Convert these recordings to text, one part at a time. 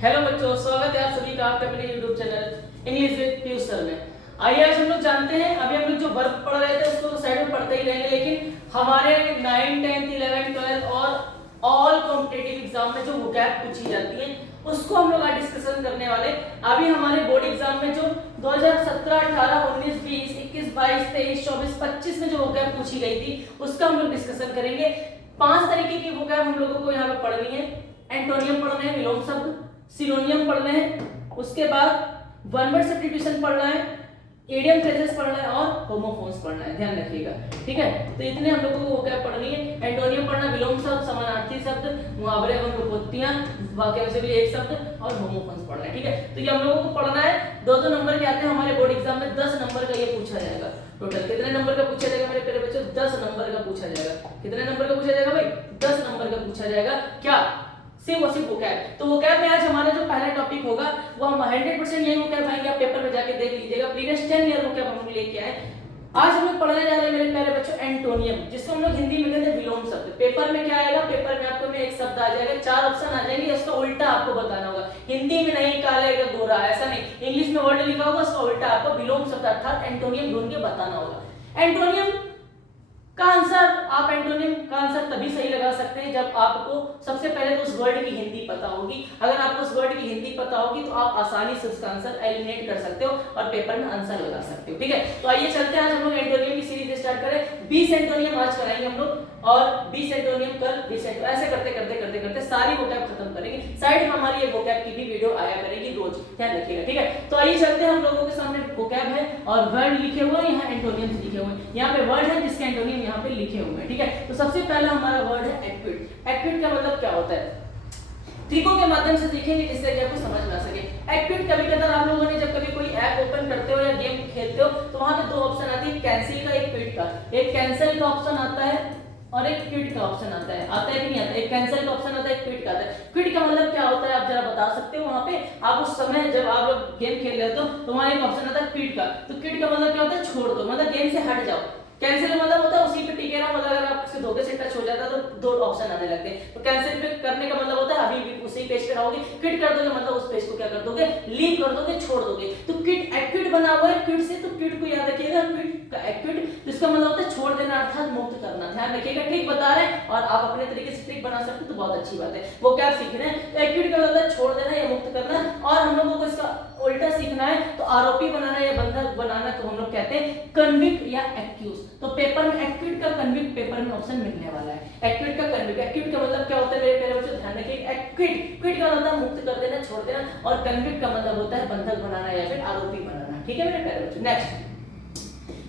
Hello बच्चों, स्वागत है आप सभी का आपके अपने YouTube channel English with Piyush sir में। आइए आज हम लोग जानते हैं, अभी हम लोग जो वर्क पढ़ रहे थे उसको तो साइड में पढ़ते ही रहेंगे, लेकिन हमारे 9, 10, 11, 12 और ऑल कॉम्पिटिटिव एग्जाम में जो वोकैब पूछी जाती है उसको हम लोग आज डिस्कशन करने वाले। अभी हमारे बोर्ड एग्जाम में जो 2017, 18, 19, 20, 21, 22, 23, 24, 25 में जो वोकैब पूछी गई थी उसका हम लोग डिस्कशन करेंगे। 5 तरीके की वोकैब हम लोगों को यहाँ पे पढ़नी है। एंटोनियम पढ़ने हैं, विलोम शब्द, सिनोनियम पढ़ने हैं, उसके बाद वन वर्ड सब्स्टिट्यूशन पढ़ना है, इडियम फ्रेजेस पढ़ना है और होमोफोन्स पढ़ना है। ध्यान रखिएगा, ठीक है। तो इतने हम लोगों को वोकैब पढ़नी है। एंटोनियम पढ़ना, विलोम शब्द, समानार्थी शब्द, मुहावरे एवं विभक्तियां, वाक्य में से भी एक शब्द और होमोफोन्स पढ़ना है, ठीक है। तो ये हम लोगों को पढ़ना है। 2-2 नंबर के आते हैं हमारे बोर्ड एग्जाम में। 10 नंबर का ये पूछा जाएगा। टोटल कितने नंबर का पूछा जाएगा मेरे प्यारे बच्चों? 10 नंबर का पूछा जाएगा। कितने नंबर का पूछा जाएगा भाई? 10 नंबर का पूछा जाएगा। क्या? सिर्फ और सिर्फ वोकैब। तो वोकैब में आज हमारा जो पहला टॉपिक होगा वो हम 100% यही वोकैब आएंगे। आप पेपर में जाके देख लीजिएगा, प्रीवियस 10 ईयर वोकैब हम लोग लेके आए। आज हम लोग पढ़ने जा रहे हैं मेरे प्यारे बच्चों एंटोनियम, जिसको हम लोग हिंदी में कहते हैं विलोम शब्द। पेपर में क्या आएगा? पेपर में आपको में एक शब्द आ जाएगा, 4 ऑप्शन आ जाएंगे, उसका उल्टा आपको बताना होगा। हिंदी में नहीं काले का गोरा, ऐसा नहीं। इंग्लिश में वर्ड लिखा होगा, उसका उल्टा आपको विलोम शब्द अर्थात एंटोनियम ढूंढ के बताना होगा। एंटोनियम का आंसर, आप एंटोनिम का आंसर तभी सही लगा सकते हैं जब आपको सबसे पहले तो उस वर्ड की हिंदी पता होगी। अगर आपको उस वर्ड की हिंदी पता होगी तो आप आसानी से उसका आंसर एलिमिनेट कर सकते हो और पेपर में आंसर लगा सकते हो, ठीक है। तो आइए चलते हैं, आज हम लोग एंटोनियम की सीरीज स्टार्ट करें। 20 एंटोनियम आज कराएंगे हम लोग और 20 एंटोनियम कल, 20 एंटोनियम, ऐसे करते करते करते करते सारी वोकैब खत्म करेंगे। साइड में हमारी ये वोकैब की भी वीडियो आया करेगी रोज, ध्यान रखिएगा, ठीक है। तो आइए चलते हैं, हम लोगों के सामने वोकैब है और वर्ड लिखे हुए हैं, यहाँ एंटोनियम्स लिखे हुए हैं। यहाँ पे वर्ड है जिसके एंटोनियम यहाँ पे लिखे हुए हैं, ठीक है। तो सबसे पहला हमारा वर्ड है एक्विट। एक्विट का मतलब क्या होता है? ट्रिकों के माध्यम से सीखेंगे जिससे कि आपको समझ में आ सके। एक्विट कभी कभार आप लोगों ने जब कभी कोई ऐप ओपन करते हो या गेम खेलते हो तो वहां पे 2 ऑप्शन आती है, कैंसिल का, एक क्विट का। एक कैंसिल का ऑप्शन आता है और एक क्विट का ऑप्शन आता है। आता है कि नहीं आता? एक कैंसिल का ऑप्शन आता है, एक क्विट का आता है। क्विट का मतलब क्या होता है आप जरा बता सकते हो? वहां पे आप उस समय जब आप लोग गेम खेल रहे हो तो वहां एक ऑप्शन आता है क्विट का। तो क्विट का मतलब क्या होता है? छोड़ दो, मतलब गेम से हट जाओ। कैंसिल मतलब होता है उसी पे टिके रहो, मतलब अगर आपसे धोखे से टच हो जाता है तो 2 ऑप्शन आने लगते हैं। तो कैंसिल पे करने का मतलब होता है अभी भी उसी पेज पे रहोगे। क्विट कर दोगे मतलब उस पेज को क्या कर दोगे? लीव कर दोगे, छोड़ दोगे। तो क्विट, एक्विट बना हुआ है क्विट से, तो क्विट को याद रखिएगा, क्विट का एक्विट, जिसका मतलब होता है छोड़ देना अर्थात मुक्त करना। ध्यान रखिएगा, ट्रिक बता रहे हैं और आप अपने तरीके से ट्रिक बना सकते हो तो बहुत अच्छी बात है। वो क्या सीख रहे हैं? तो एक्विट का मतलब छोड़ देना या मुक्त करना, और हम लोगों को इसका उल्टा सीखना है तो आरोपी बनाना या बंधक बनाना को हम लोग कहते हैं कन्विक्ट या एक्यूज। तो पेपर में एक्विट का कन्विक्ट पेपर में ऑप्शन मिलने वाला है। एक्विट का कन्विक्ट, एक्विट का मतलब क्या होता है मेरे प्यारे बच्चों? ध्यान रखिए, एक्विट, क्विट का मतलब मुक्त कर देना, छोड़ देना, और कन्विक्ट का मतलब होता है बंधक बनाना या फिर आरोपी बनाना, ठीक है मेरे प्यारे बच्चों। नेक्स्ट,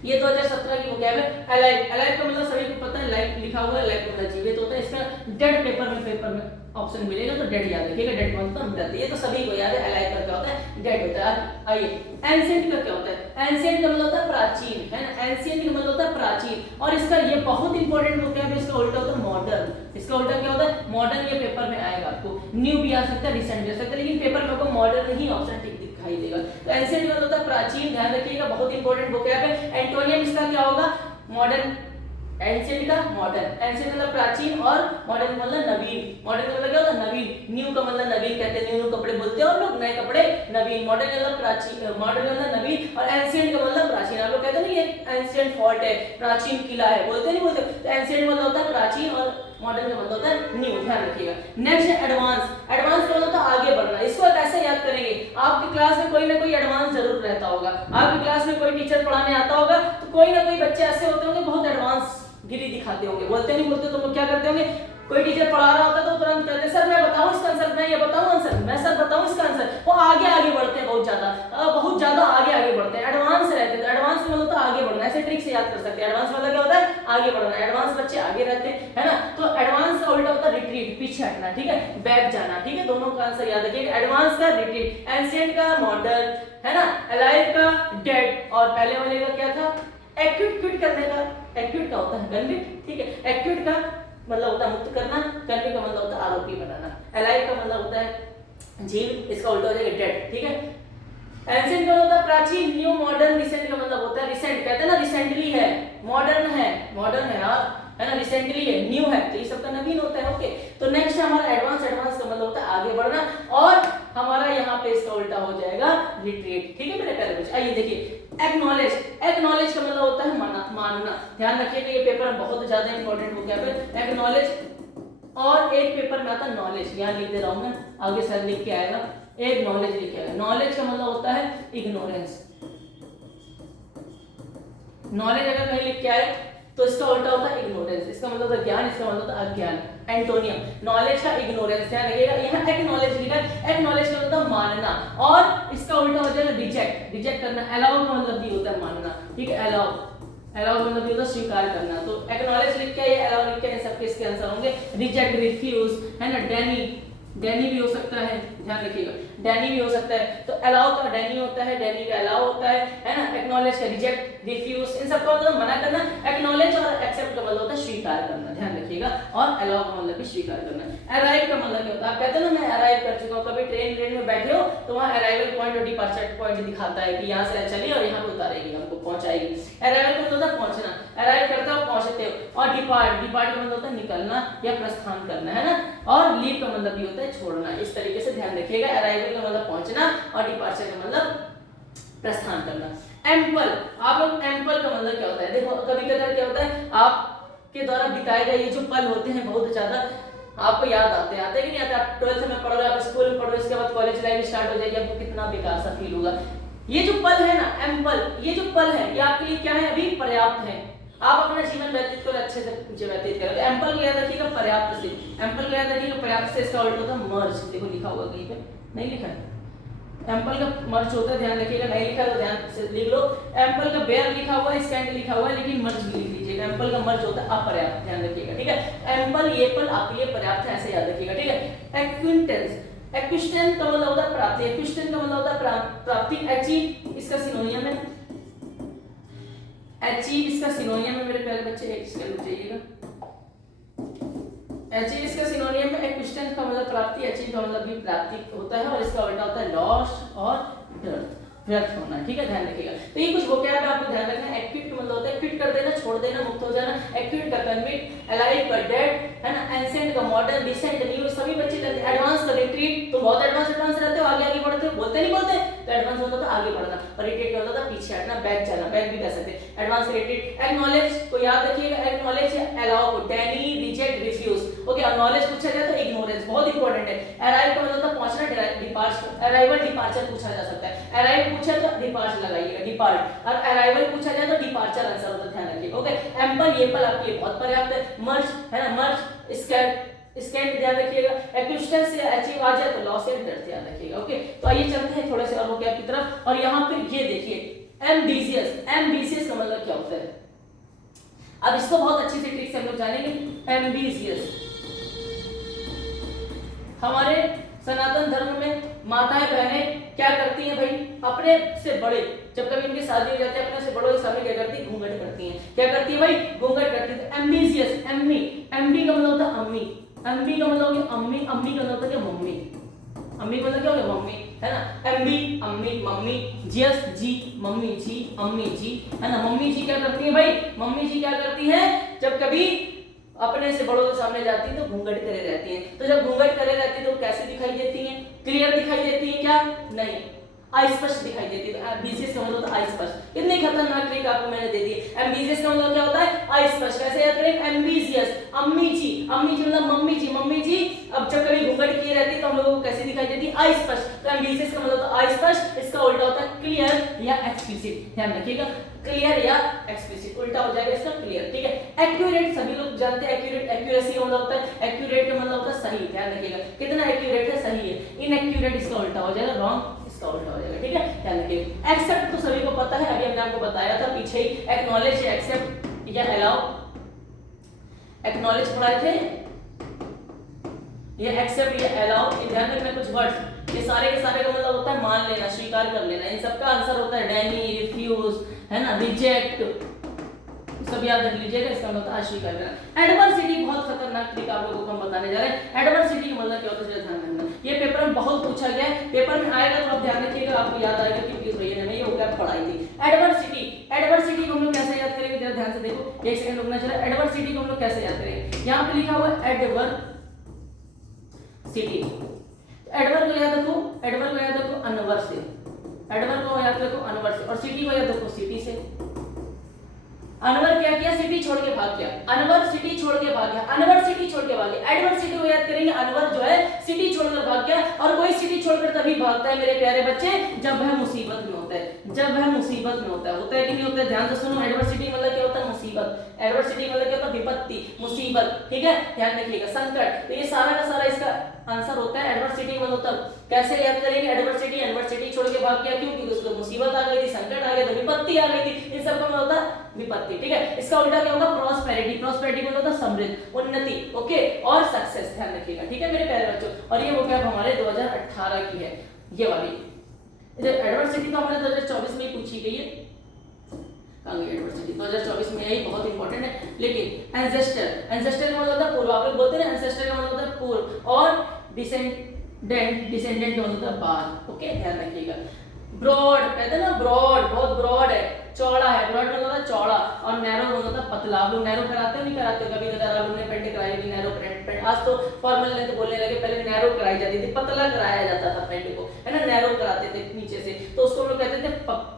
ये 2017 की वोकैब है अलाइव। अलाइव का मतलब सभी को पता है, लाइव लिखा हुआ है, लाइव मतलब जीवित होता है। इसका डेड पेपर में ऑप्शन मिलेगा तो डेड याद रखिएगा, डेड मतलब मृत। ये तो सभी को याद है। अलाइव का क्या होता है? डेड होता है। आइए, एंशिएंट का क्या होता है? एंशिएंट का मतलब होता है प्राचीन, है ना। एंशिएंट का मतलब होता है प्राचीन, और इसका ये बहुत इंपॉर्टेंट वोकैब है। इसका उल्टा होता है मॉडर्न। इसका उल्टा क्या होता है? मॉडर्न। ये पेपर में आएगा आपको, न्यू भी आ सकता है, रिसेंट भी आ सकता है, लेकिन पेपर में आपको मॉडर्न ही ऑप्शन दिखाई देगा। तो एंशिएंट का मतलब होता है प्राचीन, ध्यान रखिएगा, बहुत इंपॉर्टेंट वोकैब है। एंटोनियम इसका क्या होगा? मॉडर्न। एंशिएंट का मॉडर्न, एंशिएंट मतलब प्राचीन और मॉडर्न मतलब नवीन। मॉडर्न का मतलब क्या होता है? नवीन। न्यू का मतलब नवीन कहते हैं, न्यू कपड़े बोलते हैं और लोग, नए कपड़े नवीन। मॉडर्न मतलब प्राचीन, मॉडर्न मतलब नवीन, और एंशिएंट का मतलब प्राचीन। आप लोग कहते हैं ना ये एंशिएंट फोर्ट है, प्राचीन किला है, बोलते नहीं बोलते? तो एंशिएंट मतलब होता है प्राचीन और मॉडर्न का मतलब होता है न्यू, ध्यान रखिएगा। नेक्स्ट है एडवांस। एडवांस का मतलब होता है आगे बढ़ना। इसको कैसे याद करेंगे? आपकी क्लास में कोई ना कोई एडवांस जरूर रहता होगा। आपकी क्लास में कोई टीचर पढ़ाने आता होगा तो कोई ना कोई बच्चे ऐसे होते होंगे बहुत एडवांस गिरी दिखाते होंगे, बोलते नहीं बोलते? तो लोग क्या करते होंगे? कोई टीचर पढ़ा रहा होता है तो तुरंत कहते हैं सर मैं बताऊं इसका आंसर, मैं ये बताऊं आंसर, मैं सर बताऊं इसका आंसर। वो आगे आगे बढ़ते हैं, बहुत ज्यादा आगे बढ़ते हैं, एडवांस रहते हैं। तो एडवांस मतलब होता है आगे बढ़ना, ऐसे ट्रिक से याद कर सकते हैं। एडवांस मतलब क्या होता है? आगे बढ़ना। एडवांस बच्चे आगे रहते हैं, है ना। तो एडवांस का उल्टा होता है रिट्रीट, पीछे हटना, ठीक है, बैक जाना, ठीक है। दोनों का आंसर याद रखिएगा, एडवांस का रिट्रीट, एंशिएंट का मॉडर्न, है ना, अलाइव का डेड, और पहले वाले का क्या था? एक्विट, क्विट करने का। एक्विट का होता है कन्विक्ट, ठीक है। एक्विट का मतलब होता है मुक्त करना, कन्विक्ट का मतलब होता है आरोपी बनाना, अलाइव का मतलब होता है जीव, इसका उल्टा हो जाएगा डेड, ठीक है। एंशिएंट का होता है प्राचीन, न्यू, मॉडर्न, रिसेंट का मतलब होता है रिसेंट, कहते हैं ना रिसेंटली है, मॉडर्न है यार, है ना, रिसेंटली है, न्यू है, तो ये सबका नवीन होता है। ओके, तो नेक्स्ट हमारा एडवांस। एडवांस का मतलब होता है आगे बढ़ना, और हमारा पे इसका उल्टा हो जाएगा रिट्रीट। ठीक है मेरे प्यारे बच्चे, आइए देखिए एक्नॉलेज। एक्नॉलेज का मतलब होता है मानना। ध्यान रखिएगा ये पेपर बहुत ज्यादा इंपॉर्टेंट हो गया है। एक्नॉलेज और एक पेपर में आता है नॉलेज, यहाँ लिख दे रहा हूं मैं, आगे सर लिख के आएगा, एक नॉलेज लिख के आएगा। नॉलेज का मतलब होता है इग्नोरेंस। नॉलेज अगर कहीं लिख के आए तो इसका उल्टा होता है इग्नोरेंस। इसका मतलब होता है ज्ञान, इसका मतलब होता है अज्ञान। एंटोनियम नॉलेज का इग्नोरेंस। ध्यान रखिएगा यहाँ एक्नॉलेज लिखा है, एक्नॉलेज का मतलब मानना, और इसका उल्टा हो जाएगा रिजेक्ट। रिजेक्ट करना। अलाउ का मतलब भी होता है मानना। ठीक है, अलाउ, अलाउ का मतलब भी होता है स्वीकार करना। तो एक्नॉलेज लिख के, ये अलाउ लिख के, इन सबके इसके आंसर होंगे। रिजेक्ट, रिफ्यूज, है ना, डेनी, डेनी भी हो सकता है, ध्यान रखिएगा, डेनी भी हो सकता है। तो अलाउ का डेनी होता है, डेनी का अलाउ होता है ना। एक्नॉलेज का रिजेक्ट, रिफ्यूज, इन सब का मतलब मना करना। एक्नॉलेज और एक्सेप्ट का मतलब होता है स्वीकार करना, ध्यान रखिएगा, और अलाउ का मतलब भी स्वीकार करना। अराइव का मतलब क्या होता है, आप कहते हैं ना मैं अराइव कर चुका हूं, कभी ट्रेन में बैठे हो तो वहां अराइवल पॉइंट और डिपार्चर पॉइंट दिखाता है कि यहां से चलिए और यहां पे उतारेगी, हमको पहुंचाएगी। अराइवल का मतलब होता है पहुंचना, अराइव करते हो पहुंचते हो। और डिपार्ट, डिपार्ट का मतलब होता है निकलना या प्रस्थान करना, है ना। और लीव का मतलब भी होता है छोड़ना। इस तरीके से ध्यान रखिएगा। अराइवल का मतलब पहुंचना और डिपार्चर का मतलब प्रस्थान करना। एम्पल, आप लोग एम्पल का मतलब क्या होता है, देखो कभी कभार क्या होता है आपके द्वारा बिताए गए ये जो पल होते हैं बहुत ज्यादा आपको याद आते हैं, आते कि नहीं आते। आप 12th में पढ़ोगे, आप स्कूल में पढ़ोगे, इसके बाद कॉलेज लाइफ स्टार्ट हो जाएगी, आपको कितना बेकार सा फील होगा। ये जो पल है ना एम्पल, ये जो पल है ये आपके लिए क्या है, अभी पर्याप्त है। आप अपना जीवन व्यतीत करो, अच्छे से व्यतीत करो। तो एम्पल को याद रखिएगा पर्याप्त से, एम्पल को याद रखिएगा पर्याप्त से, इसका उल्टा होता है मर्ज। देखो लिखा होगा कहीं पे, नहीं लिखा है, एम्पल का मर्ज होता है, ध्यान रखिएगा, नहीं लिखा तो ध्यान से लिख लो। एम्पल का बेयर लिखा हुआ है, स्टैंड लिखा हुआ है, लेकिन मर्ज भी लिख लीजिएगा। एम्पल का मर्ज होता है अपर्याप्त, ध्यान रखिएगा, ठीक है। एम्पल ये पल आपके लिए पर्याप्त है, ऐसे याद रखिएगा, ठीक है। एक्विंटेंस, एक्विस्टेंस का मतलब होता है प्राप्ति, एक्विस्टेंस का मतलब होता है प्राप्ति। अचीव इसका सिनोनियम है, अचीव इसका सिनोनियम है मेरे प्यारे बच्चे, एक सेकंड रुक जाइएगा। अचीव इसका सिनोनियम है, एक्विस्टेंस का मतलब प्राप्ति, अचीव का मतलब भी प्राप्ति होता है, और इसका उल्टा होता है लॉस और डर, व्यर्थ होना, ठीक है, ध्यान रखिएगा। तो ये कुछ वोकैब आपको ध्यान रखना है। एक्विट का मतलब होता है क्विट कर देना, छोड़ देना, मुक्त हो जाना। एक्विट का कन्विक्ट, अलाइव का डेड, है ना, एंसेंट का मॉडर्न, डिसेंट न्यू, सभी बच्चे करते हैं। एडवांस का रिट्रीट, तो बहुत एडवांस रहते हो, आगे आगे बढ़ते हो, बोलते नहीं बोलते, तो एडवांस होता था आगे बढ़ना, और रिट्रीट का होता था पीछे हटना, बैक जाना, बैक भी कह सकते हैं, एडवांस रिट्रीट। एक्नॉलेज को याद रखिएगा, एक्नॉलेज या अलाउ को, डेनी, रिजेक्ट, रिफ्यूज, ओके। और नॉलेज पूछा जाए तो इग्नोरेंस, बहुत इंपॉर्टेंट है। अराइव का मतलब पहुंचना, डिपार्चर, अराइवल डिपार्चर पूछा जा सकता है। अराइव पूछा तो डिपार्चर लगाइएगा, डिपार्ट, और अराइवल पूछा जाए तो डिपार्चर आंसर होता है, ध्यान रखिएगा, ओके। एम्पल ये पल आपके लिए बहुत पर्याप्त है। मर्ज, है ना, मर्ज, स्कैंड ध्यान रखिएगा। एक्विस्टेंस से अचीव आ जाए तो लॉस एंड डेथ ध्यान रखिएगा, ओके। तो आइए चलते हैं थोड़े से और वोकैब की तरफ, और यहाँ पे ये देखिए एम्बिशियस, एम्बिशियस का मतलब क्या होता है, अब इसको बहुत अच्छी से ट्रिक से हम लोग जानेंगे। एम्बिशियस, हमारे सनातन धर्म में माताएं बहनें क्या करती हैं भाई, अपने से बड़े, जब कभी इनकी शादी हो जाती है, अपने से बड़ों के सामने क्या करती है, घूंघट करती हैं। क्या करती है भाई, घूंघट करती है। एम्बिशियस, एम्मी, एम्बी का मतलब होता है अम्मी, एम्बी का मतलब होता है अम्मी, अम्मी का मतलब होता है मम्मी, अम्मी का मतलब क्या होगा, मम्मी, है ना। एम्बी, अम्मी, मम्मी, जियस, जी, मम्मी जी, अम्मी जी, है ना। मम्मी जी क्या करती है भाई, मम्मी जी क्या करती है, जब कभी अपने से बड़ों के सामने जाती है तो घूंघट करे रहती हैं। तो जब घूंघट करे रहती है तो कैसे दिखाई देती हैं, क्लियर दिखाई देती है क्या, नहीं, अस्पष्ट दिखाई देती है। एम्बिशियस का मतलब होता है अस्पष्ट। कितनी खतरनाक ट्रिक आपको मैंने दे दी। एम्बिशियस का मतलब क्या होता है, अस्पष्ट। कैसे याद करें, एम्बिशियस, अम्मी जी, अम्मी जी मतलब मम्मी जी, मम्मी जी अब जब कभी घूंघट किए रहती है तो हम लोगों को कैसे दिखाई देती है, अस्पष्ट। तो एम्बिशियस का मतलब होता है अस्पष्ट, इसका उल्टा होता है क्लियर या एक्सप्लिसिट, ध्यान रखिएगा, क्लियर या एक्सप्लिसिट, उल्टा हो जाएगा इसका क्लियर, ठीक है। एक्यूरेट सभी लोग जानते हैं, एक्यूरेट, एक्यूरेसी का मतलब होता है, एक्यूरेट का मतलब होता है सही, ध्यान रखिएगा, कितना एक्यूरेट है, सही है। इनएक्यूरेट इसका उल्टा हो जाएगा, रॉन्ग इसका उल्टा हो जाएगा, ठीक है, ध्यान रखिएगा। एक्सेप्ट तो सभी को पता है, अभी हमने आपको बताया था पीछे ही। एक्नॉलेज या एक्सेप्ट या अलाउ, एक्नॉलेज पढ़ाए थे, ये एक्सेप्ट या अलाउ, ध्यान रखना कुछ वर्ड्स, ये सारे के सारे का मतलब होता है मान लेना, स्वीकार कर लेना। इन सबका आंसर होता है डेनी, रिफ्यूज, है ना, रिजेक्ट, सब याद रख लीजिएगा, इसका मतलब अस्वीकार करना। एडवर्सिटी बहुत खतरनाक ट्रिक आप लोगों को हम बताने जा रहे हैं। एडवर्सिटी का मतलब क्या होता है, ध्यान रखना, ये पेपर में बहुत पूछा गया है, पेपर में आएगा तो आप ध्यान रखिएगा, आपको याद आएगा कि प्लीज भैया ने ये वोकैब पढ़ाई थी। एडवर्सिटी, एडवर्सिटी को हम लोग कैसे याद करेंगे, जरा ध्यान से देखो, एक सेकंड रुकना चाहिए। एडवर्सिटी को हम लोग कैसे याद करेंगे, यहाँ पे लिखा हुआ है एडवर्सिटी, एडवर्ब को याद रखो, एडवर्ब को याद रखो, सिटी को या देखो सिटी से। अनवर क्या किया, सिटी छोड़ के भाग गया, अनवर सिटी छोड़ के भाग गया, अनवर सिटी छोड़ के भाग गया। एडवर्ब को याद करेंगे, अनवर जो है सिटी छोड़कर भाग गया। और कोई सिटी छोड़कर तभी भागता है मेरे प्यारे बच्चे जब वह मुसीबत में होता है, जब वह मुसीबत में होता है कि नहीं होता है? ध्यान से सुनो, एडवर्सिटी मतलब क्या होता है? मुसीबत। एडवर्सिटी मतलब क्या होता है? विपत्ति, मुसीबत, ठीक है, ध्यान रखिएगा, संकट। तो ये सारा का सारा इसका आंसर होता है एडवर्सिटी मतलब। कैसे याद करेंगे एडवर्सिटी? एडवर्सिटी छोड़ के भाग गया, क्यों? क्योंकि उसको मुसीबत आ गई थी, संकट आ गया था, विपत्ति आ गई थी, इन सब का मतलब होता है विपत्ति, ठीक है। इसका उल्टा क्या होगा? प्रॉस्पेरिटी। प्रॉस्पेरिटी मतलब होता है समृद्धि, उन्नति, ओके, और सक्सेस, ध्यान रखिएगा, ठीक है मेरे प्यारे बच्चों। और ये वोकैब हमारे 2018 की है, ये वाली। एडवर्सिटी तो हमारे 2024 में ही पूछी गई है, एडवर्सिटी 2024 में, यही बहुत इंपॉर्टेंट है। लेकिन एंसेस्टर, एंसेस्टर का मतलब होता है पूर्व, आप लोग बोलते हैं ना एंसेस्टर का मतलब होता है पूर्व, और डिसेंडेंट, डिसेंडेंट का मतलब होता है बाद, ओके, ध्यान रखिएगा। ब्रॉड, कहते हैं ना ब्रॉड, बहुत ब्रॉड है, चौड़ा है, ब्रॉड मतलब होता है चौड़ा, और नैरो मतलब होता है पतला। आप लोग नैरो कराते हो नहीं कराते हो? कभी कदार आप लोगों ने पेंट कराई होगी, नैरो पेंट। आज तो फॉर्मल लेंथ बोलने लगे, पहले नैरो कराई जाती थी, पतला कराया जाता था पेंट को, है ना, नैरो कराते थे नीचे से, तो उसको हम लोग कहते थे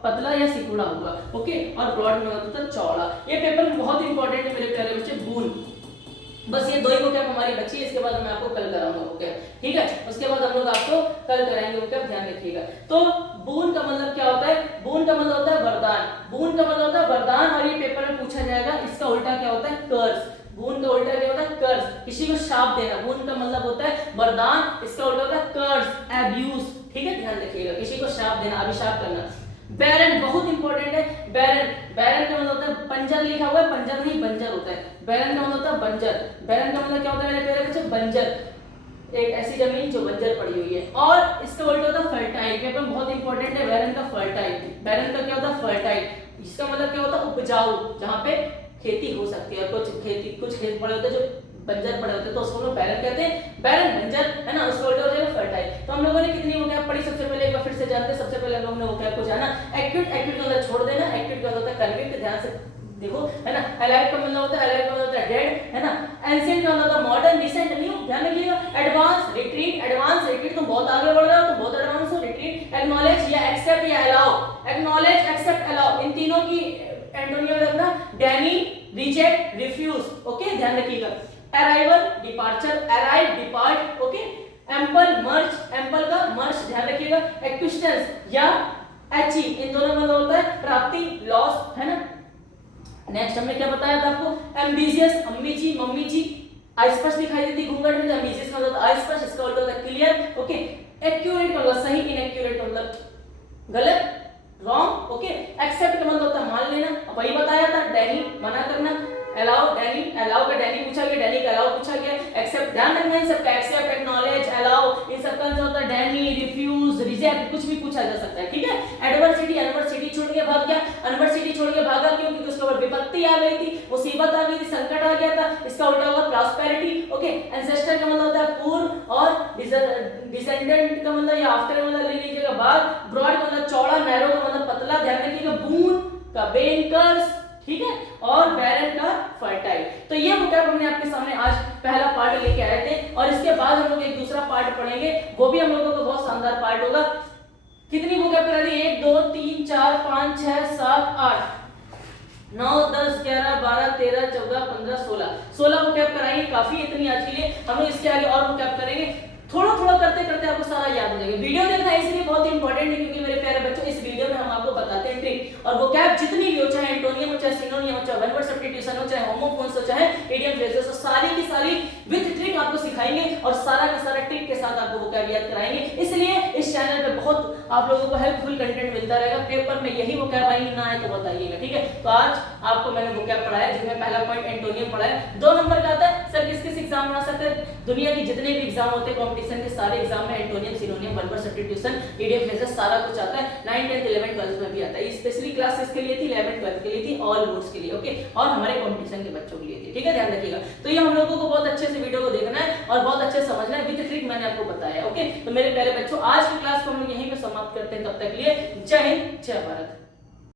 पतला या सिकुड़ा हुआ, ओके। और ब्रॉड में मतलब होता है चौड़ा। ये पेपर बहुत इंपॉर्टेंट है मेरे प्यारे बच्चे, बून। बस ये दो ही वोकैब हमारी बची है, इसके बाद मैं आपको कल कराऊंगा वोकैब, ठीक है। उसके बाद हम लोग आपको कल कराएंगे वोकैब, ध्यान रखिएगा। तो बून का मतलब क्या होता है? बून का मतलब होता है वरदान, बून का मतलब होता है वरदान, और ये पेपर में पूछा जाएगा। इसका उल्टा क्या होता है? कर्ज। बून का उल्टा क्या होता है? कर्ज, किसी को शाप देना। बून का मतलब होता है वरदान, इसका उल्टा होता है कर्ज, एब्यूज, ठीक है, ध्यान रखिएगा, किसी को शाप देना, अभिशाप करना। बैरन बहुत इंपॉर्टेंट है, बैरन, बैरन का मतलब होता है बंजर, लिखा हुआ है बंजर नहीं बंजर होता है। बैरन का मतलब होता है बंजर, बैरन का मतलब क्या होता है मेरे प्यारे बच्चे? बंजर, एक ऐसी जमीन जो बंजर पड़ी हुई है। और इसका उल्टा होता है फर्टाइल, पेपर में बहुत इंपॉर्टेंट है बैरन का फर्टाइल। बैरन का क्या होता है? फर्टाइल, इसका मतलब क्या होता है? उपजाऊ, जहाँ पे खेती हो सकती है। कुछ खेत पड़े होते हैं जो बंजर पड़े होते हैं, तो उसको लोग बैरन कहते हैं, बैरन बंजर, है ना, उसका उल्टा हो जाएगा फर्टाइल। तो हम लोगों ने कितनी वोकैब पढ़ी? सबसे पहले एक बार फिर से जानते हैं। सबसे पहले हम लोगों ने वोकैब को जाना, एक्यूट, एक्यूट का मतलब छोड़ देना, एक्यूट का मतलब होता है कन्विक्ट, ध्यान से देखो, है ना। अलाइव का मतलब होता है, अलाइव का मतलब होता है डेड, है ना। एंशिएंट का मतलब होता है मॉडर्न, डिसेंट न्यू, ध्यान रखिएगा। एडवांस, रिट्रीट, एडवांस, रिट्रीट, तुम बहुत आगे बढ़ रहे हो, तुम बहुत एडवांस हो, रिट्रीट। एक्नॉलेज या एक्सेप्ट या अलाउ, एक्नॉलेज, एक्सेप्ट, अलाउ, इन तीनों की एंटोनिम रखना, डेनी, रिजेक्ट, रिफ्यूज, ओके, ध्यान रखिएगा। Arrival, departure, arrive, depart, okay. Ample, merge, ample का मर्ज, ध्यान रखिएगा। एक्विस्टेंस या अचीव, इन दोनों में होता है प्राप्ति, लॉस, है ना। नेक्स्ट हमने क्या बताया था आपको? एम्बिशियस, अम्मी जी, मम्मी जी, अस्पष्ट दिखाई देती घूंघट में, एम्बिशियस का मतलब अस्पष्ट, इसका उल्टा होता है क्लियर, ओके। एक्यूरेट मतलब सही, इनएक्यूरेट मतलब गलत, रॉन्ग, ओके। एक्सेप्ट का मतलब होता है मान लेना, वही बताया था, डेनी मना करना, अलाउ, डेनी, अलाउ का डेनी पूछा गया, डेनी का अलाउ पूछा गया, एक्सेप्ट, ध्यान रखना इन सबका, एक्सेप्ट, एक्नॉलेज, अलाउ, इन सबका आंसर होता है डेनी, रिफ्यूज, रिजेक्ट, कुछ भी पूछा जा सकता है, ठीक है। एडवर्सिटी, एडवर्सिटी छोड़ के भाग गया, एडवर्सिटी छोड़ के भागा क्यों? क्योंकि उसके ऊपर विपत्ति आ गई थी, मुसीबत आ गई थी, संकट आ गया था, इसका उल्टा होगा प्रॉस्पेरिटी, ओके। एंसेस्टर का मतलब होता है पूर्व, और डिसेंडेंट का मतलब या आफ्टर का मतलब ले लीजिएगा बाद, ब्रॉड का मतलब चौड़ा, नैरो का मतलब पतला, ध्यान रखिएगा। बून का बेनकर्स, ठीक है, और बैरन का फर्टाइल। तो ये वोकैब हमने आपके सामने आज पहला पार्ट लेके आए थे, और इसके बाद हम लोग एक दूसरा पार्ट पढ़ेंगे, वो भी हम लोगों को बहुत शानदार पार्ट होगा। कितनी वोकैब करा दी? 1 2 3 4 5 6 7 8 9 10 11 12 13 14 15 16 वोकैब कराएंगे, काफी इतनी आज के लिए। हम इसके आगे और वोकैब करेंगे, थोड़ा थोड़ा करते करते आपको सारा याद हो जाएगा। वीडियो देखना इसलिए बहुत इंपॉर्टेंट है, क्योंकि मेरे प्यारे बच्चों इस वीडियो में हम आपको बताते हैं ट्रिक और वोकैब जितनी भी हो, चाहे एंटोनियम हो, चाहे सिनोनियम हो, चाहे वन वर्ड सब्स्टिट्यूशन हो, चाहे होमोफोन्स हो, चाहे इडियम फ्रेजेस हो, सारी की सारी विद ट्रिक आपको सिखाएंगे, और सारा का सारा ट्रिक के साथ आपको वोकैब याद कराएंगे। इसलिए इस चैनल पे बहुत आप लोगों को हेल्पफुल कंटेंट मिलता रहेगा। पेपर में यही वोकैब आएंगे, ना आए तो बताइएगा, ठीक है। तो आज आपको मैंने वोकैब पढ़ाया, जिसमें पहला पॉइंट एंटोनियम पढ़ाया। 2 नंबर का आता है सर, किस किस एग्जाम में आ सकते हैं? दुनिया के जितने भी एग्जाम होते हैं कंपटीशन के, सारे एग्जाम में antonym, सिनोनियम, one word substitution, idiom phrases सारा कुछ आता है। 9 10 11 12 में भी आता है। स्पेशली क्लासेस के लिए थी, 11 12 के लिए थी, ऑल बोर्ड्स के लिए, ओके, और हमारे कंपटीशन के बच्चों के लिए थी, ठीक है, ध्यान रखिएगा। तो ये हम लोगों को बहुत अच्छे से वीडियो को देखना है और बहुत अच्छे से समझना है, विद ट्रिक मैंने आपको बताया, ओके। तो मेरे प्यारे बच्चों, आज की क्लास को हम लोग यहीं पे समाप्त करते हैं, तब तक के लिए जय हिंद, जय भारत।